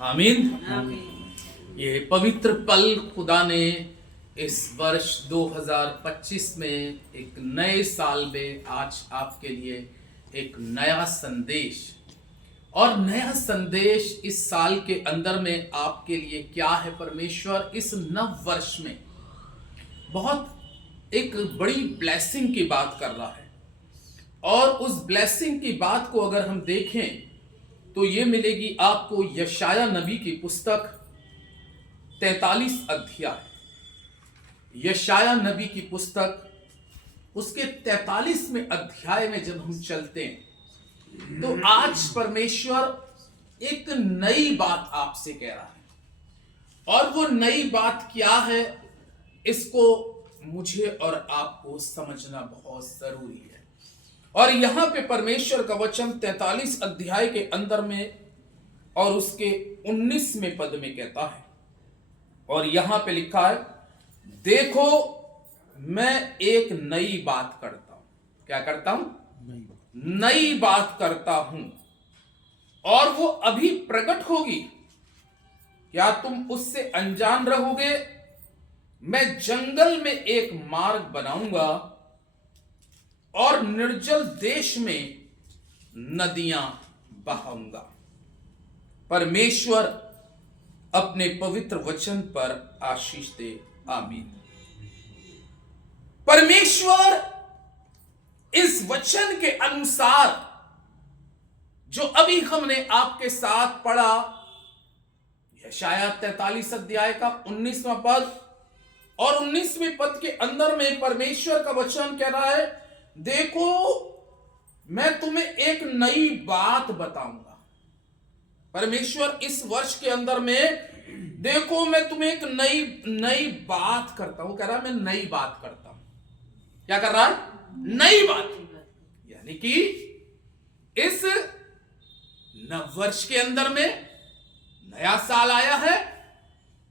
आमीन। ये पवित्र पल खुदा ने इस वर्ष 2025 में एक नए साल में आज आपके लिए एक नया संदेश और नया संदेश इस साल के अंदर में आपके लिए क्या है। परमेश्वर इस नव वर्ष में बहुत एक बड़ी ब्लेसिंग की बात कर रहा है और उस ब्लेसिंग की बात को अगर हम देखें तो ये मिलेगी आपको यशाया नबी की पुस्तक 43 अध्याय, यशाया नबी की पुस्तक उसके 43वें अध्याय में जब हम चलते हैं तो आज परमेश्वर एक नई बात आपसे कह रहा है और वो नई बात क्या है इसको मुझे और आपको समझना बहुत जरूरी है। और यहां पे परमेश्वर का वचन 43 अध्याय के अंदर में और उसके 19वें पद में कहता है और यहां पे लिखा है, देखो मैं एक नई बात करता हूं। क्या करता हूं? नई बात करता हूं और वो अभी प्रकट होगी, क्या तुम उससे अनजान रहोगे? मैं जंगल में एक मार्ग बनाऊंगा और निर्जल देश में नदियां बहाऊंगा। परमेश्वर अपने पवित्र वचन पर आशीष दे। आमीन। परमेश्वर इस वचन के अनुसार जो अभी हमने आपके साथ पढ़ा, यशाया 43 अध्याय का 19वां पद और 19वें पद के अंदर में परमेश्वर का वचन कह रहा है, देखो मैं तुम्हें एक नई बात बताऊंगा। परमेश्वर इस वर्ष के अंदर में देखो मैं तुम्हें एक नई बात करता हूं। कह रहा है मैं नई बात करता हूं। क्या कर रहा है? नई बात। यानी कि इस नव वर्ष के अंदर में नया साल आया है,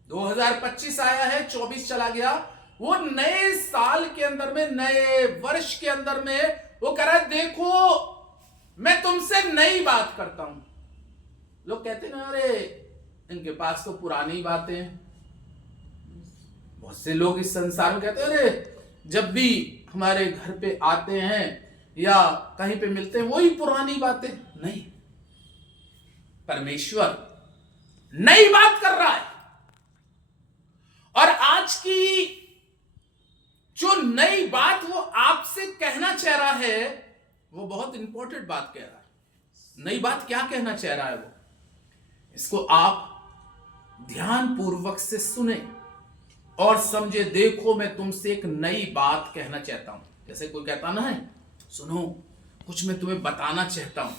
2025 आया है, 24 चला गया। वो नए साल के अंदर में, नए वर्ष के अंदर में वो कह रहा है देखो मैं तुमसे नई बात करता हूं। लोग कहते ना, अरे इनके पास तो पुरानी बातें हैं। बहुत से लोग इस संसार में कहते हैं, अरे जब भी हमारे घर पे आते हैं या कहीं पे मिलते हैं वही पुरानी बातें। नहीं, परमेश्वर नई बात कर रहा है और आज की जो नई बात वो आपसे कहना चाह रहा है वो बहुत इंपॉर्टेंट बात कह रहा है। नई बात क्या कहना चाह रहा है वो, इसको आप ध्यान पूर्वक से सुने और समझे। देखो मैं तुमसे एक नई बात कहना चाहता हूं। जैसे कोई कहता ना है, सुनो कुछ मैं तुम्हें बताना चाहता हूं।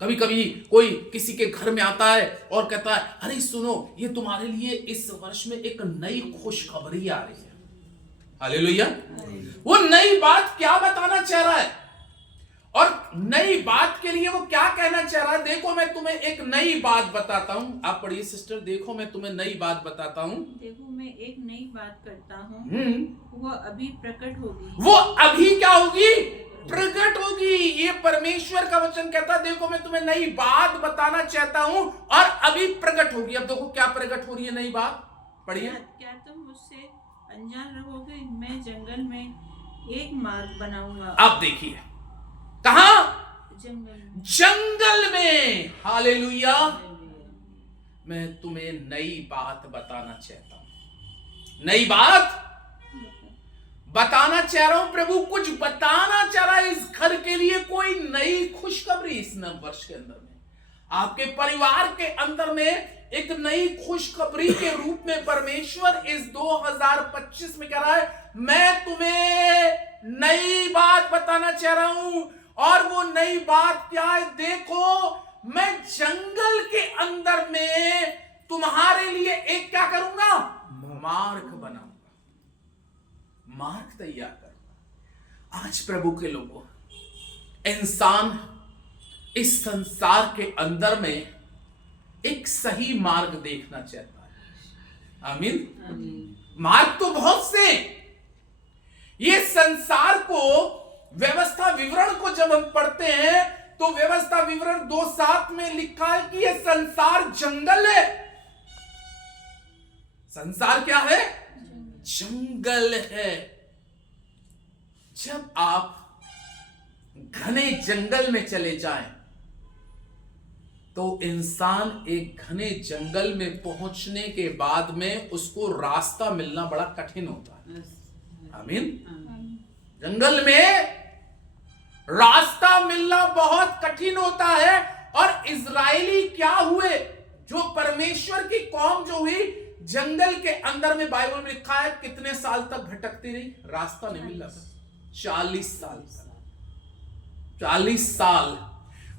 कभी कभी कोई किसी के घर में आता है और कहता है, अरे सुनो ये तुम्हारे लिए इस वर्ष में एक नई खुशखबरी आ रही है। हालेलुया। वो नई बात क्या बताना चाह रहा है और नई बात के लिए वो क्या कहना चाह रहा है? देखो मैं तुम्हें एक नई बात बताता हूं। आप पढ़िए सिस्टर, देखो मैं तुम्हें नई बात बताता हूं। देखो मैं एक नई बात करता हूं, वो अभी प्रकट होगी। वो अभी क्या होगी? प्रकट होगी। ये परमेश्वर का वचन कहता है, देखो मैं तुम्हें नई बात बताना चाहता हूं और अभी प्रकट होगी। अब देखो क्या प्रकट हो रही है नई बात, पढ़िए। क्या तुम मुझसे अनजान रहोगे? मैं जंगल में एक मार्ग बनाऊंगा। अब देखिए कहां? जंगल में। हालेलुया। मैं तुम्हें नई बात बताना चाहता हूं। नई बात बताना चाह रहा हूं। प्रभु कुछ बताना चाह रहा है इस घर के लिए, कोई नई खुशखबरी इस नव वर्ष के अंदर में, आपके परिवार के अंदर में एक नई खुशखबरी के रूप में परमेश्वर इस 2025 में कह रहा है, मैं तुम्हें नई बात बताना चाह रहा हूं। और वो नई बात क्या है? देखो मैं जंगल के अंदर में तुम्हारे लिए एक क्या करूंगा? मार्ग बनाऊंगा, मार्ग तैयार करूंगा। आज प्रभु के लोगों, इंसान इस संसार के अंदर में एक सही मार्ग देखना चाहता है। आमीन। मार्ग तो बहुत से, ये संसार को व्यवस्था विवरण को जब हम पढ़ते हैं तो व्यवस्था विवरण 2:7 में लिखा है कि यह संसार जंगल है। संसार क्या है? जंगल है। जब आप घने जंगल में चले जाएं तो इंसान एक घने जंगल में पहुंचने के बाद में उसको रास्ता मिलना बड़ा कठिन होता है। आमीन। जंगल में रास्ता मिलना बहुत कठिन होता है। और इजरायली क्या हुए, जो परमेश्वर की कौम जो हुई, जंगल के अंदर में बाइबल में लिखा है कितने साल तक भटकती रही, रास्ता नहीं मिल रहा था। 40 साल। 40 साल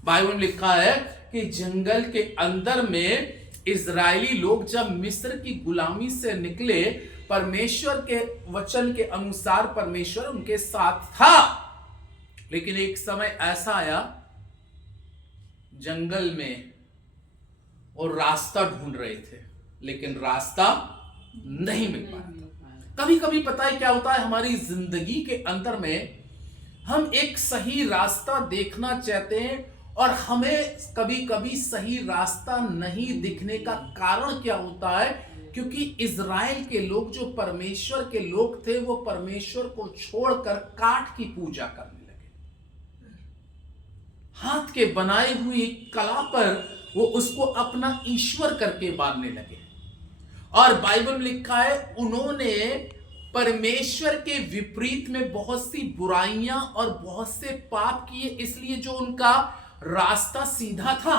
बाइबल में लिखा है कि जंगल के अंदर में इजरायली लोग जब मिस्र की गुलामी से निकले, परमेश्वर के वचन के अनुसार परमेश्वर उनके साथ था। लेकिन एक समय ऐसा आया जंगल में और रास्ता ढूंढ रहे थे, लेकिन रास्ता नहीं मिल पाया था। कभी कभी पता है क्या होता है, हमारी जिंदगी के अंदर में हम एक सही रास्ता देखना चाहते हैं और हमें कभी कभी सही रास्ता नहीं दिखने का कारण क्या होता है, क्योंकि इजराइल के लोग जो परमेश्वर के लोग थे वो परमेश्वर को छोड़कर काठ की पूजा करने लगे। हाथ के बनाए हुई कला पर वो उसको अपना ईश्वर करके मानने लगे। और बाइबल में लिखा है उन्होंने परमेश्वर के विपरीत में बहुत सी बुराइयां और बहुत से पाप किए, इसलिए जो उनका रास्ता सीधा था।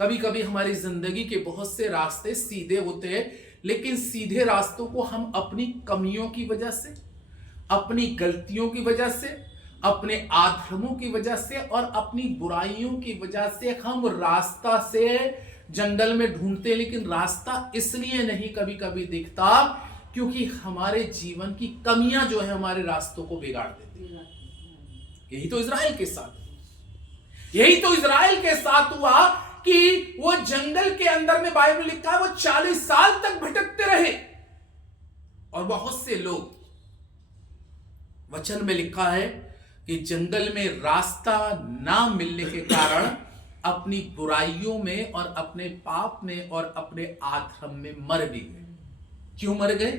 कभी कभी हमारी जिंदगी के बहुत से रास्ते सीधे होते हैं, लेकिन सीधे रास्तों को हम अपनी कमियों की वजह से, अपनी गलतियों की वजह से, अपने अधर्मों की वजह से और अपनी बुराइयों की वजह से हम रास्ता से जंगल में ढूंढते, लेकिन रास्ता इसलिए नहीं कभी कभी दिखता क्योंकि हमारे जीवन की कमियां जो है हमारे रास्तों को बिगाड़ देती है। यही तो इजराइल के साथ हुआ कि वो जंगल के अंदर में बाइबल लिखा है वो 40 साल तक भटकते रहे। और बहुत से लोग, वचन में लिखा है कि जंगल में रास्ता ना मिलने के कारण अपनी बुराइयों में और अपने पाप में और अपने अधर्म में मर भी गए। क्यों मर गए?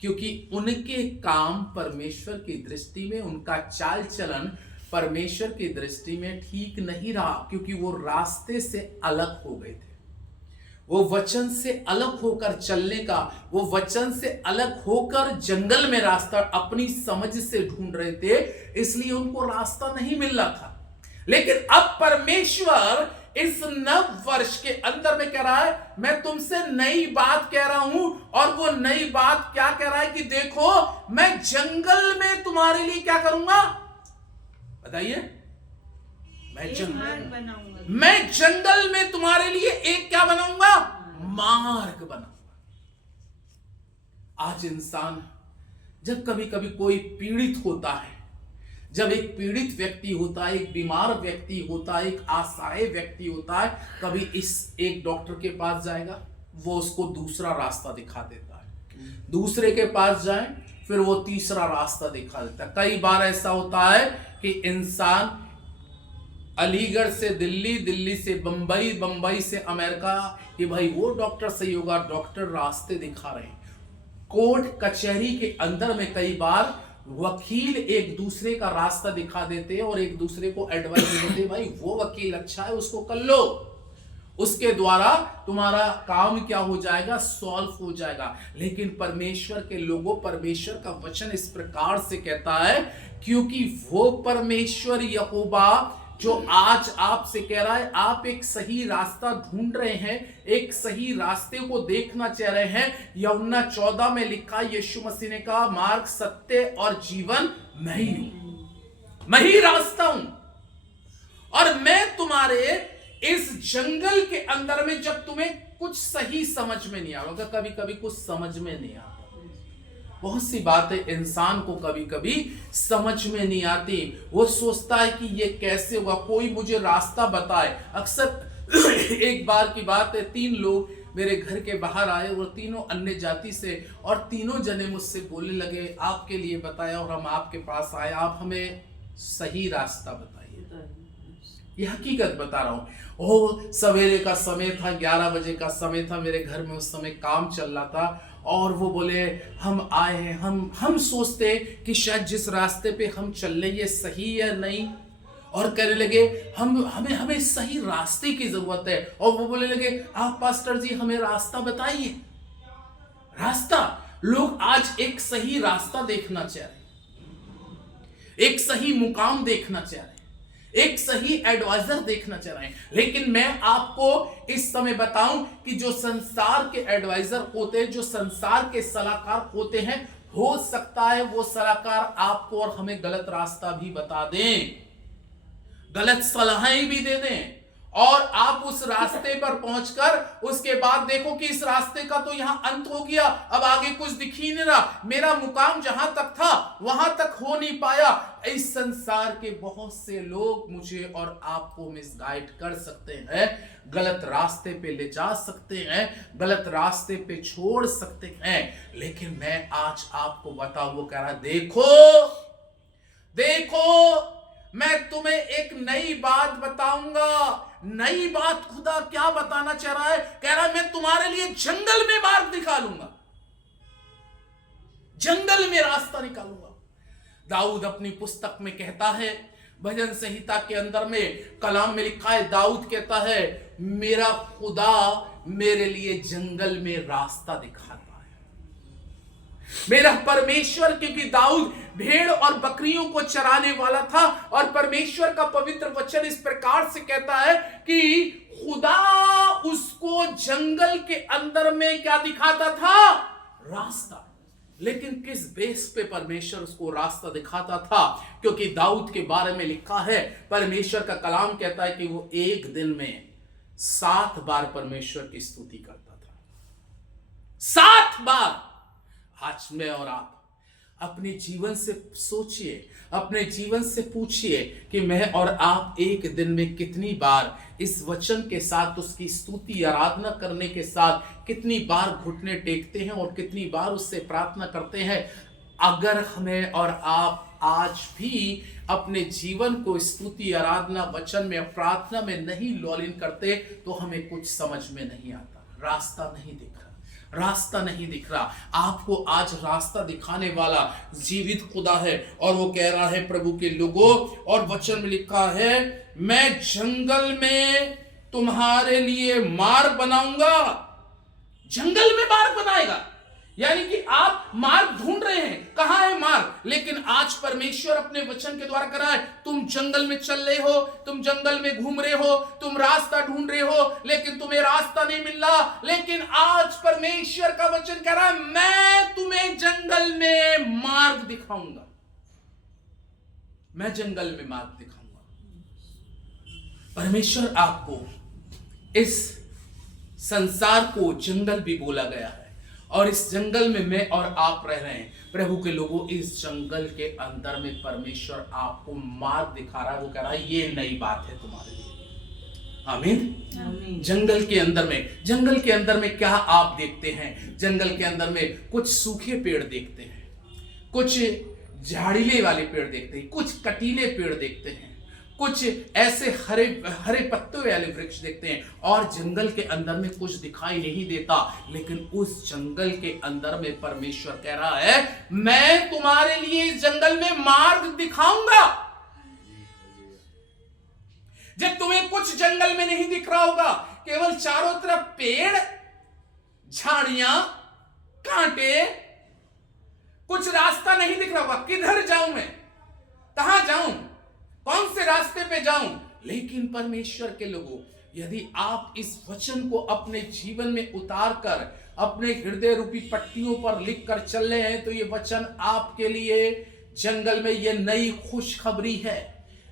क्योंकि उनके काम परमेश्वर की दृष्टि में, उनका चाल चलन परमेश्वर की दृष्टि में ठीक नहीं रहा, क्योंकि वो रास्ते से अलग हो गए थे। वो वचन से अलग होकर चलने का, वो वचन से अलग होकर जंगल में रास्ता अपनी समझ से ढूंढ रहे थे, इसलिए उनको रास्ता नहीं मिल रहा था। लेकिन अब परमेश्वर इस नव वर्ष के अंदर में कह रहा है मैं तुमसे नई बात कह रहा हूं। और वो नई बात क्या कह रहा है कि देखो मैं जंगल में तुम्हारे लिए क्या करूंगा, बताइए? मैं जंगल में तुम्हारे लिए एक क्या बनाऊंगा? मार्ग बनाऊंगा। आज इंसान जब कभी कभी कोई पीड़ित होता है, जब एक पीड़ित व्यक्ति होता है, एक बीमार व्यक्ति होता है, एक असहाय व्यक्ति होता है, कभी इस एक डॉक्टर के पास जाएगा, वो उसको दूसरा रास्ता दिखा देता है। दूसरे के पास जाए, फिर वो तीसरा रास्ता दिखा देता है। कई बार ऐसा होता है कि इंसान अलीगढ़ से दिल्ली, दिल्ली से बंबई, बंबई से अमेरिका, कि भाई वो डॉक्टर सही होगा, डॉक्टर रास्ते दिखा रहे हैं। कोर्ट कचहरी के अंदर में कई बार वकील एक दूसरे का रास्ता दिखा देते हैं और एक दूसरे को एडवाइस देते हैं, भाई वो वकील अच्छा है उसको कर लो, उसके द्वारा तुम्हारा काम क्या हो जाएगा, सॉल्व हो जाएगा। लेकिन परमेश्वर के लोगों, परमेश्वर का वचन इस प्रकार से कहता है, क्योंकि वो परमेश्वर यहोवा जो आज आपसे कह रहा है, आप एक सही रास्ता ढूंढ रहे हैं, एक सही रास्ते को देखना चाह रहे हैं। यूहन्ना 14 में लिखा, यीशु मसीह ने कहा मार्ग, सत्य और जीवन मैं ही हूं, मैं ही रास्ता हूं। और मैं तुम्हारे इस जंगल के अंदर में, जब तुम्हें कुछ सही समझ में नहीं आएगा, कभी कभी कुछ समझ में नहीं आता, बहुत सी बातें इंसान को कभी कभी समझ में नहीं आती। वो सोचता है कि ये कैसे हुआ, कोई मुझे रास्ता बताए। अक्सर एक बार की बात है, 3 लोग मेरे घर के बाहर आए, वो तीनों अन्य जाति से, और तीनों जने मुझसे बोलने लगे आपके लिए बताया और हम आपके पास आए, आप हमें सही रास्ता बताइए। ये हकीकत बता रहा हूं। ओ सवेरे का समय था, 11 बजे का समय था, मेरे घर में उस समय काम चल रहा था और वो बोले हम आए हैं। हम सोचते कि शायद जिस रास्ते पे हम चल रहे ये सही है नहीं, और कहने लगे हमें सही रास्ते की जरूरत है। और वो बोलने लगे आप पास्टर जी हमें रास्ता बताइए। रास्ता, लोग आज एक सही रास्ता देखना चाह रहे, एक सही मुकाम देखना चाह रहे, एक सही एडवाइजर देखना चाह रहे हैं। लेकिन मैं आपको इस समय बताऊं कि जो संसार के एडवाइजर होते हैं, जो संसार के सलाहकार होते हैं, हो सकता है वो सलाहकार आपको और हमें गलत रास्ता भी बता दें, गलत सलाहें भी दे दें, और आप उस रास्ते पर पहुंचकर उसके बाद देखो कि इस रास्ते का तो यहां अंत हो गया, अब आगे कुछ दिख ही नहीं रहा, मेरा मुकाम जहां तक था वहां तक हो नहीं पाया। इस संसार के बहुत से लोग मुझे और आपको मिसगाइड कर सकते हैं, गलत रास्ते पे ले जा सकते हैं, गलत रास्ते पे छोड़ सकते हैं। लेकिन मैं आज आपको बताऊं, वो कह रहा देखो मैं तुम्हें एक नई बात बताऊंगा। नई बात खुदा क्या बताना चाह रहा है? कह रहा है मैं तुम्हारे लिए जंगल में मार्ग निकालूंगा, जंगल में रास्ता निकालूंगा। दाऊद अपनी पुस्तक में कहता है, भजन संहिता के अंदर में कलाम में लिखा है, दाऊद कहता है मेरा खुदा मेरे लिए जंगल में रास्ता दिखाता है। मेरा परमेश्वर, क्योंकि दाऊद भेड़ और बकरियों को चराने वाला था, और परमेश्वर का पवित्र वचन इस प्रकार से कहता है कि खुदा उसको जंगल के अंदर में क्या दिखाता था? रास्ता। लेकिन किस बेस पे परमेश्वर उसको रास्ता दिखाता था? क्योंकि दाऊद के बारे में लिखा है, परमेश्वर का कलाम कहता है कि वो एक दिन में 7 बार परमेश्वर की स्तुति करता था। 7 बार। आज मैं और आप अपने जीवन से सोचिए, अपने जीवन से पूछिए कि मैं और आप एक दिन में कितनी बार इस वचन के साथ, उसकी स्तुति आराधना करने के साथ कितनी बार घुटने टेकते हैं और कितनी बार उससे प्रार्थना करते हैं। अगर हमें और आप आज भी अपने जीवन को स्तुति आराधना वचन में प्रार्थना में नहीं लॉलिन करते तो हमें कुछ समझ में नहीं आता, रास्ता नहीं दिख रहा, रास्ता नहीं दिख रहा। आपको आज रास्ता दिखाने वाला जीवित खुदा है, और वो कह रहा है प्रभु के लोगों, और वचन में लिखा है मैं जंगल में तुम्हारे लिए मार्ग बनाऊंगा। जंगल में मार्ग बनाएगा, यानी कि आप मार्ग ढूंढ रहे हैं, कहां है मार्ग? लेकिन आज परमेश्वर अपने वचन के द्वारा कर रहा है, तुम जंगल में चल रहे हो, तुम जंगल में घूम रहे हो, तुम रास्ता ढूंढ रहे हो, लेकिन तुम्हें रास्ता नहीं मिल रहा। लेकिन आज परमेश्वर का वचन कह रहा है मैं तुम्हें जंगल में मार्ग दिखाऊंगा, मैं जंगल में मार्ग दिखाऊंगा। परमेश्वर आपको, इस संसार को जंगल भी बोला गया है, और इस जंगल में मैं और आप रह रहे हैं। प्रभु के लोगों, इस जंगल के अंदर में परमेश्वर आपको मार्ग दिखा रहा है। वो कह रहा है ये नई बात है तुम्हारे लिए। आमीन। जंगल के अंदर में क्या आप देखते हैं? जंगल के अंदर में कुछ सूखे पेड़ देखते हैं, कुछ झाड़ीले वाले पेड़ देखते हैं, कुछ कटीले पेड़ देखते हैं, कुछ ऐसे हरे हरे पत्तों वाले वृक्ष देखते हैं, और जंगल के अंदर में कुछ दिखाई नहीं देता। लेकिन उस जंगल के अंदर में परमेश्वर कह रहा है मैं तुम्हारे लिए इस जंगल में मार्ग दिखाऊंगा। जब तुम्हें कुछ जंगल में नहीं दिख रहा होगा, केवल चारों तरफ पेड़, झाड़ियां, कांटे, कुछ रास्ता नहीं दिख रहा होगा, किधर जाऊं मैं, कहां जाऊं, कौन से रास्ते पे जाऊं? लेकिन परमेश्वर के लोगों, यदि आप इस वचन को अपने जीवन में उतार कर अपने हृदय रूपी पट्टियों पर लिख कर चल रहे हैं, तो ये वचन आपके लिए जंगल में ये नई खुशखबरी है,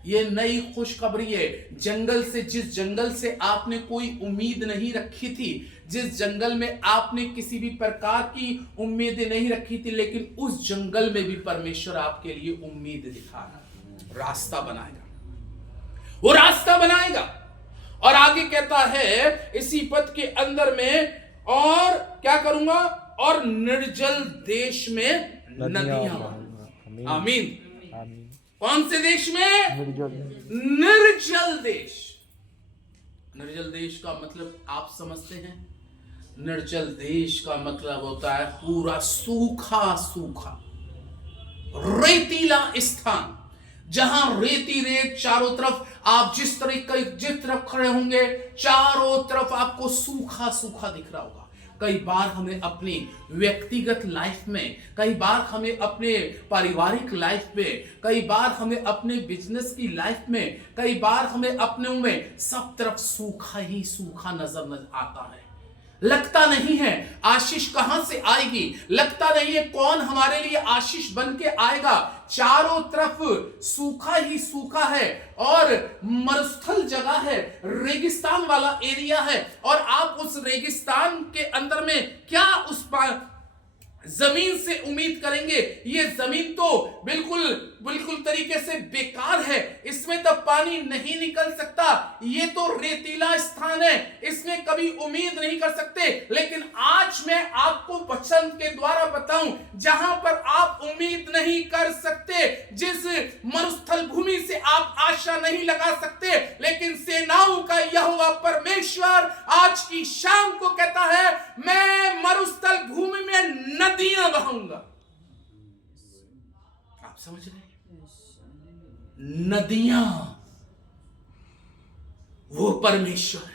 ये नई खुशखबरी है। जंगल से, जिस जंगल से आपने कोई उम्मीद नहीं रखी थी, जिस जंगल में आपने किसी भी प्रकार की उम्मीदें नहीं रखी थी, लेकिन उस जंगल में भी परमेश्वर आपके लिए उम्मीद दिखा रहा है, रास्ता बनाएगा, वो रास्ता बनाएगा। और आगे कहता है इसी पद के अंदर में, और क्या करूंगा? और निर्जल देश में नदियां। आमीन। कौन से देश में? निर्जल देश। निर्जल देश का मतलब आप समझते हैं? निर्जल देश का मतलब होता है पूरा सूखा सूखा रेतीला स्थान, जहां रेती रेत चारों तरफ। आप जिस तरफ खड़े होंगे चारों तरफ आपको सूखा सूखा दिख रहा होगा। कई बार हमें अपनी व्यक्तिगत लाइफ में, कई बार हमें अपने पारिवारिक लाइफ में, कई बार हमें अपने बिजनेस की लाइफ में, कई बार हमें अपने में सब तरफ सूखा ही सूखा नजर आता है। लगता नहीं है आशीष कहां से आएगी, लगता नहीं है कौन हमारे लिए आशीष बन के आएगा। चारों तरफ सूखा ही सूखा है और मरुस्थल जगह है, रेगिस्तान वाला एरिया है। और आप उस रेगिस्तान के अंदर में क्या उस जमीन से उम्मीद करेंगे? ये जमीन तो बिल्कुल तरीके से बेकार है, इसमें तो पानी नहीं निकल सकता, ये तो रेतीला स्थान है, इसमें कभी उम्मीद नहीं कर सकते। लेकिन आज मैं आपको वचन के द्वारा बताऊं, जहां पर आप उम्मीद नहीं कर सकते, जिस मरुस्थल भूमि से आप आशा नहीं लगा सकते, लेकिन सेनाओं का यहोवा परमेश्वर आज की शाम को कहता है, मैं मरुस्थल भूमि में नदियां बहाऊंगा। आप समझ रहे हैं? नदियां, वो परमेश्वर है।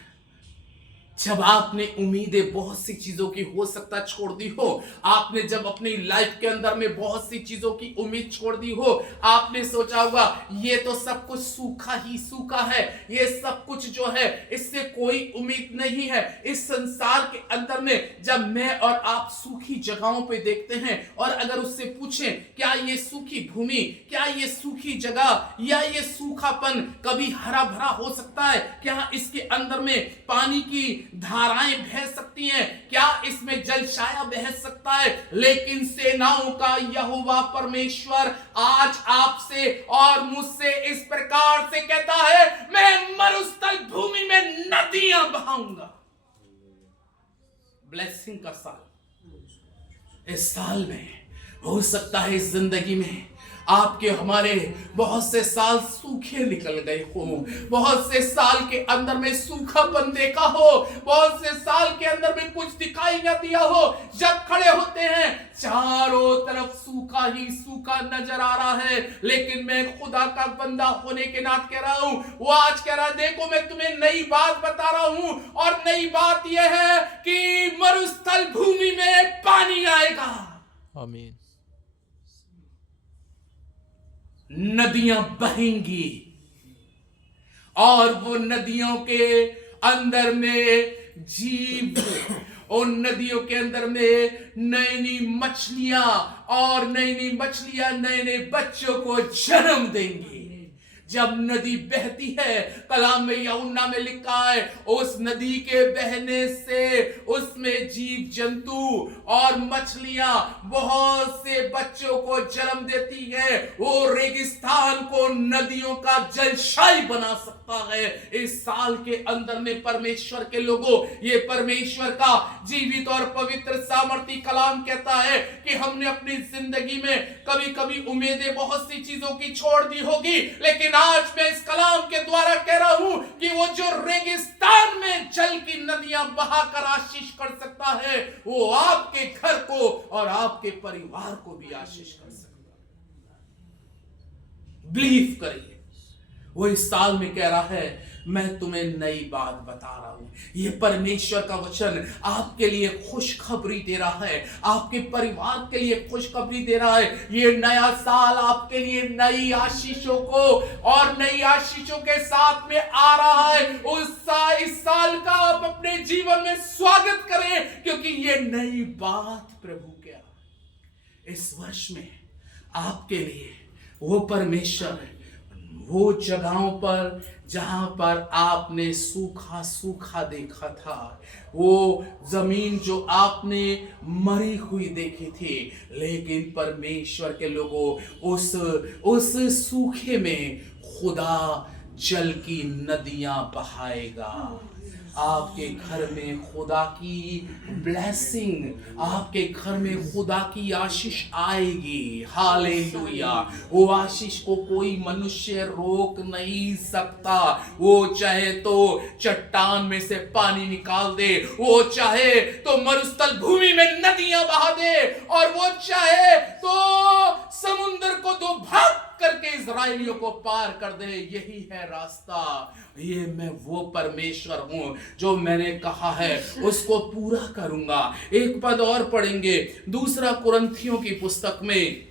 जब आपने उम्मीदें बहुत सी चीजों की हो सकता छोड़ दी हो, आपने जब अपनी लाइफ के अंदर में बहुत सी चीजों की उम्मीद छोड़ दी हो, आपने सोचा होगा ये तो सब कुछ सूखा ही सूखा है, ये सब कुछ जो है इससे कोई उम्मीद नहीं है। इस संसार के अंदर में जब मैं और आप सूखी जगहों पे देखते हैं और अगर उससे पूछें क्या ये सूखी भूमि, क्या ये सूखी जगह या ये सूखापन कभी हरा भरा हो सकता है? क्या इसके अंदर में पानी की धाराएं बह सकती हैं? क्या इसमें जल छाया बह सकता है? लेकिन सेनाओं का यहोवा परमेश्वर आज आपसे और मुझसे इस प्रकार से कहता है, मैं मरुस्थल भूमि में नदियां बहाऊंगा। ब्लेसिंग का साल, इस साल में हो सकता है इस जिंदगी में आपके हमारे बहुत से साल सूखे निकल गए हो, बहुत से साल के अंदर में सूखापन देखा हो, बहुत से साल के अंदर में कुछ दिखाई न दिया हो। जब खड़े होते हैं चारों तरफ सूखा ही सूखा नजर आ रहा है, लेकिन मैं खुदा का बंदा होने के नाते कह रहा हूं, वो आज कह रहा देखो मैं तुम्हें नई बात बता रहा हूं, और नई बात यह है कि मरुस्थल भूमि में पानी आएगा। आमीन। नदियां बहेंगी और वो नदियों के अंदर में जीव, उन नदियों के अंदर में नई नई मछलियां और नई नई मछलियां नए नए बच्चों को जन्म देंगी। जब नदी बहती है, कलाम में यूहन्ना में लिखा है, उस नदी के बहने से उसमें जीव जंतु और मछलियां बहुत से बच्चों को जन्म देती है। वो रेगिस्तान को नदियों का जलशाई बना सकता है। इस साल के अंदर में परमेश्वर के लोगों, ये परमेश्वर का जीवित और पवित्र सामर्थी कलाम कहता है कि हमने अपनी जिंदगी में कभी कभी उम्मीदें बहुत सी चीजों की छोड़ दी होगी, लेकिन आज मैं इस कलाम के द्वारा कह रहा हूं कि वो जो रेगिस्तान में जल की नदियां बहाकर आशीष कर सकता है, वो आपके घर को और आपके परिवार को भी आशीष कर सकता है। बिलीव करिए, वो इस साल में कह रहा है मैं तुम्हें नई बात बता रहा हूं। ये परमेश्वर का वचन आपके लिए खुशखबरी दे रहा है, आपके परिवार के लिए खुशखबरी दे रहा है। ये नया साल आपके लिए नई आशीषों को और नई आशीषों के साथ में आ रहा है। इस साल का आप अपने जीवन में स्वागत करें, क्योंकि ये नई बात प्रभु के इस वर्ष में आपके लिए वो परमेश्वर है। वो जगहों पर जहां पर आपने सूखा सूखा देखा था, वो जमीन जो आपने मरी हुई देखी थी, लेकिन परमेश्वर के लोगों उस सूखे में खुदा जल की नदियां बहाएगा। आपके घर में खुदा की ब्लेसिंग, आपके घर में खुदा की आशीष आएगी। हालेलुया। वो आशीष को कोई मनुष्य रोक नहीं सकता। वो चाहे तो चट्टान में से पानी निकाल दे, वो चाहे तो मरुस्थल भूमि में नदियां बहा दे, और वो चाहे तो समुद्र को दो भाग करके इजराइलियों को पार कर दे। यही है रास्ता। ये मैं वो परमेश्वर हूं जो मैंने कहा है उसको पूरा करूंगा। एक पद और पढ़ेंगे दूसरा कुरिन्थियों की पुस्तक में।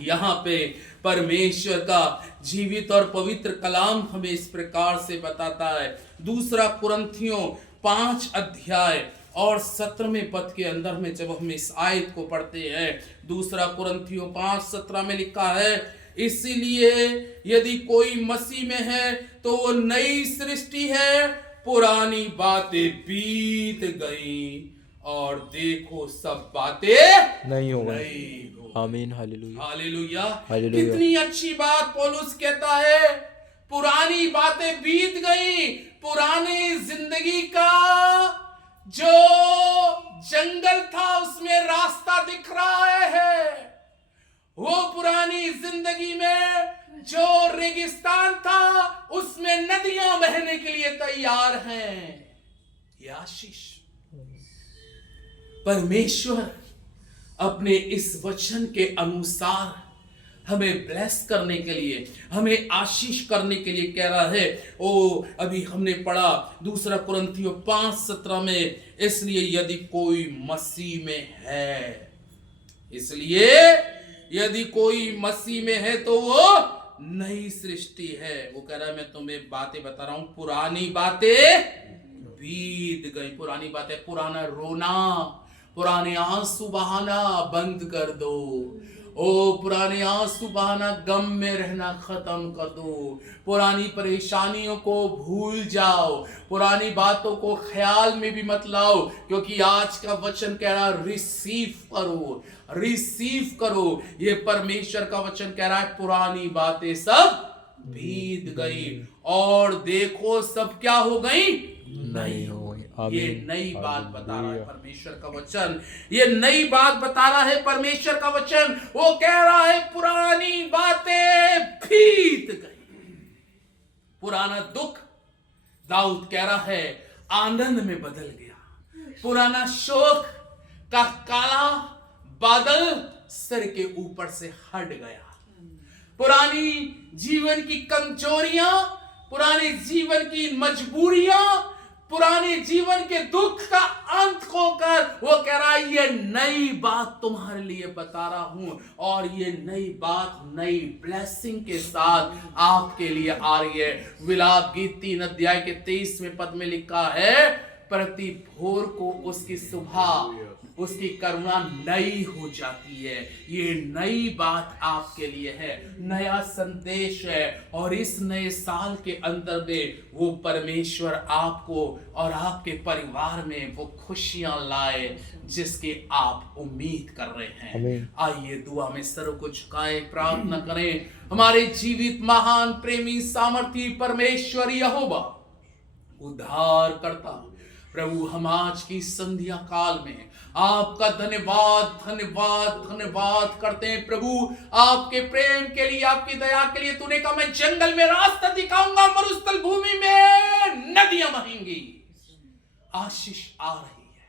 यहाँ पे परमेश्वर का जीवित और पवित्र कलाम हमें इस प्रकार से बताता है। दूसरा कुरिन्थियों 5 अध्याय और 17वें पद के अंदर में जब हम इस आयत को पढ़ते हैं, दूसरा कुरिन्थियों 5:17 में लिखा है, इसलिए यदि कोई मसीह में है तो वो नई सृष्टि है, पुरानी बातें बीत गई और देखो सब बातें नहीं हो गई। नई हो। आमीन। हालेलुया। हालेलुया। हालेलुया। कितनी अच्छी बात पौलुस कहता है, पुरानी बातें बीत गई। पुरानी जिंदगी का जो जंगल था उसमें रास्ता दिख रहा है। वो पुरानी जिंदगी में जो रेगिस्तान था उसमें नदियां बहने के लिए तैयार हैं। ये आशीष परमेश्वर अपने इस वचन के अनुसार हमें ब्लेस करने के लिए, हमें आशीष करने के लिए कह रहा है। ओ अभी हमने पढ़ा दूसरा कुरिन्थियों 5:17 में, इसलिए यदि कोई मसीह में है, इसलिए यदि कोई मसीह में है तो वो नई सृष्टि है। वो कह रहा है मैं तुम्हें बातें बता रहा हूं, पुरानी बातें बीत गई। पुरानी बातें, पुराना रोना, पुराने आंसू बहाना बंद कर दो। ओ पुराने आंसू बहाना, गम में रहना खत्म कर दो। पुरानी परेशानियों को भूल जाओ, पुरानी बातों को ख्याल में भी मत लाओ, क्योंकि आज का वचन कह रहा है रिसीव करो, रिसीव करो। ये परमेश्वर का वचन कह रहा है पुरानी बातें सब बीत गई और देखो सब क्या हो गई, नई हो गई। ये नई बात बता रहा है परमेश्वर का वचन, ये नई बात बता रहा है परमेश्वर का वचन। वो कह रहा है पुरानी बातें बीत गई। पुराना दुख, दाऊद कह रहा है, आनंद में बदल गया। पुराना शोक का काला बादल सर के ऊपर से हट गया। पुरानी जीवन की कमजोरियां, पुरानी जीवन की मजबूरियां, पुराने जीवन के दुख का अंत होकर वो कह रहा है ये नई बात तुम्हारे लिए बता रहा हूं, और ये नई बात नई ब्लेसिंग के साथ आपके लिए आ रही है। विलाप गीत 3 अध्याय के 23वें पद में लिखा है, प्रति भोर को उसकी सुबह उसकी करुणा नई हो जाती है। ये नई बात आपके लिए है, नया संदेश है, और इस नए साल के अंदर में वो परमेश्वर आपको और आपके परिवार में वो खुशियां लाए जिसकी आप उम्मीद कर रहे हैं। आइए दुआ में सर को झुकाए, प्रार्थना करें। हमारे जीवित महान प्रेमी सामर्थी परमेश्वर यहोवा उद्धार करता प्रभु, हम आज की संध्या काल में आपका धन्यवाद धन्यवाद धन्यवाद करते हैं प्रभु, आपके प्रेम के लिए, आपकी दया के लिए। तूने कहा मैं जंगल में रास्ता दिखाऊंगा, मरुस्थल भूमि में नदियां बहेंगी। आशीष आ रही है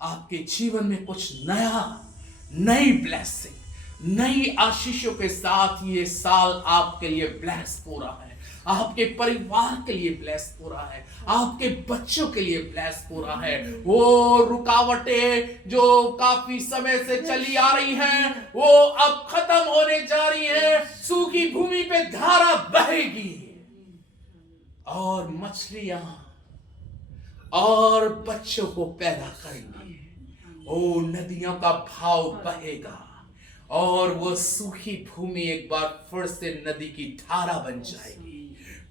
आपके जीवन में, कुछ नया, नई ब्लेसिंग, नई आशीषों के साथ ये साल आपके लिए ब्लेस हो रहा है, आपके परिवार के लिए ब्लेस हो रहा है, आपके बच्चों के लिए ब्लेस हो रहा है। वो रुकावटें जो काफी समय से चली आ रही हैं, वो अब खत्म होने जा रही हैं। सूखी भूमि पे धारा बहेगी और मछलियां और बच्चों को पैदा करेंगी। ओ नदियों का भाव बहेगा और वो सूखी भूमि एक बार फिर से नदी की धारा बन जाएगी।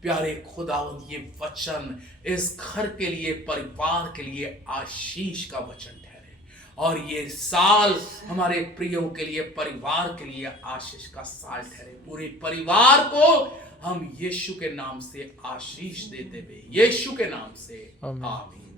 प्यारे खुदावंद, ये वचन इस घर के लिए, परिवार के लिए आशीष का वचन ठहरे, और ये साल हमारे प्रियों के लिए, परिवार के लिए आशीष का साल ठहरे। पूरे परिवार को हम यीशु के नाम से आशीष देते हुए यीशु के नाम से आमीन। आमीन।